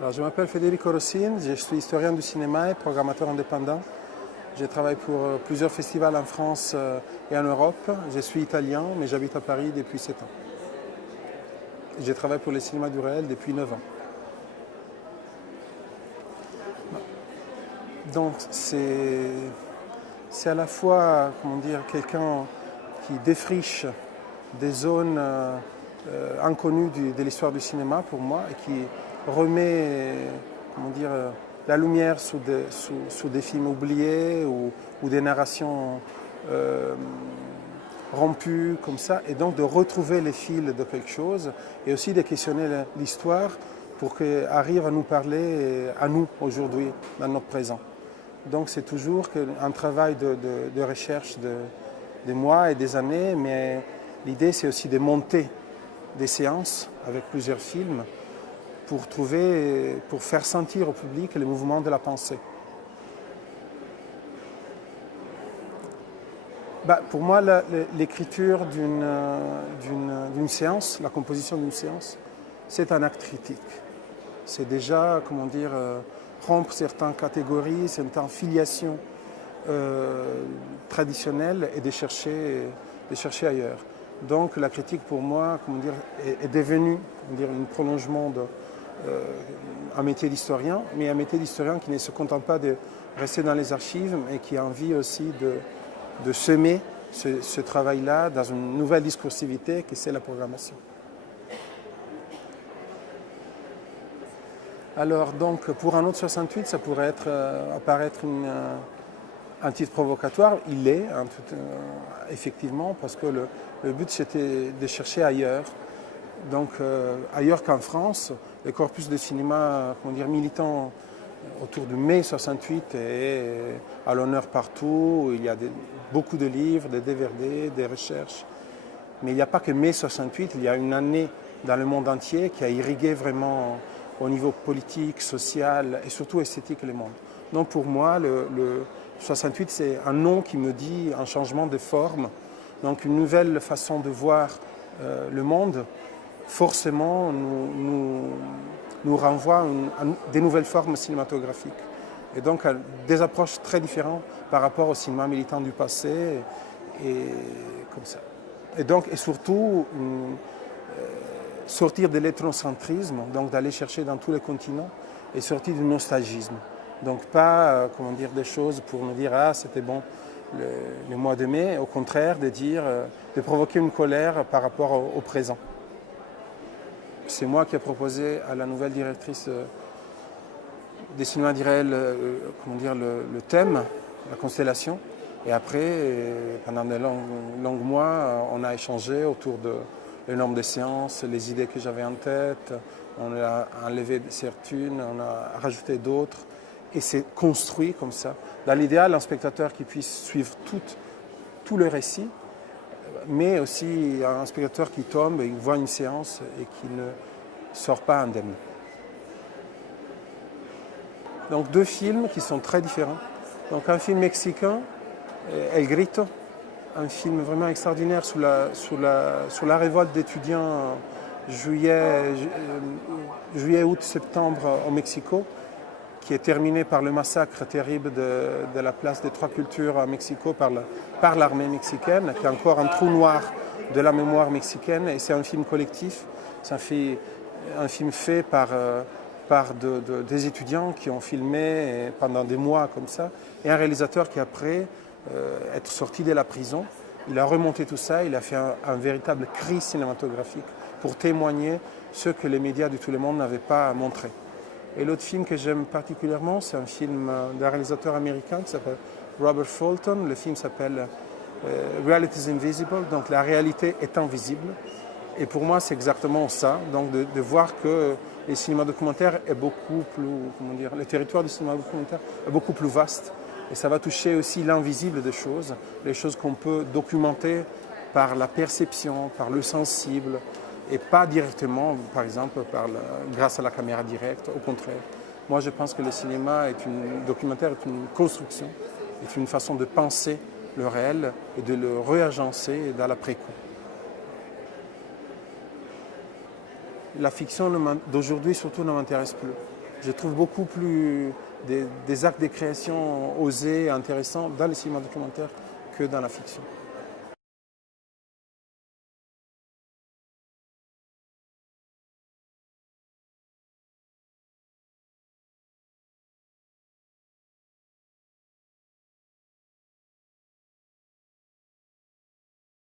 Alors, je m'appelle Federico Rossin, je suis historien du cinéma et programmateur indépendant. Je travaille pour plusieurs festivals en France et en Europe. Je suis italien, mais j'habite à Paris depuis 7 ans. Je travaille pour le cinéma du réel depuis 9 ans. Donc, c'est à la fois, quelqu'un qui défriche des zones inconnues de l'histoire du cinéma pour moi et qui remet, la lumière sous des films oubliés ou des narrations rompues comme ça, et donc de retrouver les fils de quelque chose et aussi de questionner l'histoire pour qu'elle arrive à nous parler à nous aujourd'hui, dans notre présent. Donc c'est toujours un travail de recherche des mois et des années, mais l'idée c'est aussi de monter des séances avec plusieurs films pour faire sentir au public le mouvement de la pensée. Pour moi, l'écriture d'une séance, la composition d'une séance, c'est un acte critique. C'est déjà, rompre certaines catégories, certaines filiations traditionnelles et de chercher ailleurs. Donc la critique pour moi, est devenue un prolongement un métier d'historien, mais un métier d'historien qui ne se contente pas de rester dans les archives, mais qui a envie aussi de semer ce travail-là dans une nouvelle discursivité qui c'est la programmation. Alors donc pour un autre 68, ça pourrait apparaître un titre provocatoire. Il l'est, effectivement, parce que le but c'était de chercher ailleurs. Donc ailleurs qu'en France, le corpus de cinéma militant autour de mai 68 est à l'honneur partout. Il y a beaucoup de livres, des DVD, des recherches. Mais il n'y a pas que mai 68, il y a une année dans le monde entier qui a irrigué vraiment au niveau politique, social et surtout esthétique le monde. Donc pour moi, le 68, c'est un nom qui me dit un changement de forme, donc une nouvelle façon de voir le monde, forcément nous renvoie à des nouvelles formes cinématographiques. Et donc à des approches très différentes par rapport au cinéma militant du passé et comme ça. Et surtout sortir de l'ethnocentrisme, donc d'aller chercher dans tous les continents et sortir du nostalgisme. Donc pas des choses pour me dire c'était bon le mois de mai, au contraire de provoquer une colère par rapport au présent. C'est moi qui ai proposé à la nouvelle directrice des cinémas du réel le thème, la constellation. Et après, pendant de longs mois, on a échangé autour de le nombre de séances, les idées que j'avais en tête. On a enlevé certaines, on a rajouté d'autres. Et c'est construit comme ça. Dans l'idéal, un spectateur qui puisse suivre tout le récit, mais aussi un spectateur qui tombe et voit une séance et qui ne sort pas indemne. Donc deux films qui sont très différents. Donc un film mexicain, El Grito, un film vraiment extraordinaire sur la révolte d'étudiants juillet, août, septembre au Mexico, qui est terminé par le massacre terrible de la place des Trois Cultures à Mexico par l'armée mexicaine, qui est encore un trou noir de la mémoire mexicaine. Et c'est un film collectif, c'est un film fait par des étudiants qui ont filmé pendant des mois comme ça, et un réalisateur qui après être sorti de la prison, il a remonté tout ça, il a fait un véritable cri cinématographique pour témoigner ce que les médias de tout le monde n'avaient pas montré. Et l'autre film que j'aime particulièrement, c'est un film d'un réalisateur américain qui s'appelle Robert Fulton. Le film s'appelle Reality is Invisible, donc la réalité est invisible. Et pour moi, c'est exactement ça, donc de voir que le cinéma documentaire est beaucoup plus, le territoire du cinéma documentaire est beaucoup plus vaste. Et ça va toucher aussi l'invisible des choses, les choses qu'on peut documenter par la perception, par le sensible, et pas directement, par exemple, grâce à la caméra directe, au contraire. Moi, je pense que le cinéma documentaire est une construction, est une façon de penser le réel et de le réagencer dans l'après-coup. La fiction d'aujourd'hui, surtout, ne m'intéresse plus. Je trouve beaucoup plus des actes de création osés et intéressants dans le cinéma documentaire que dans la fiction.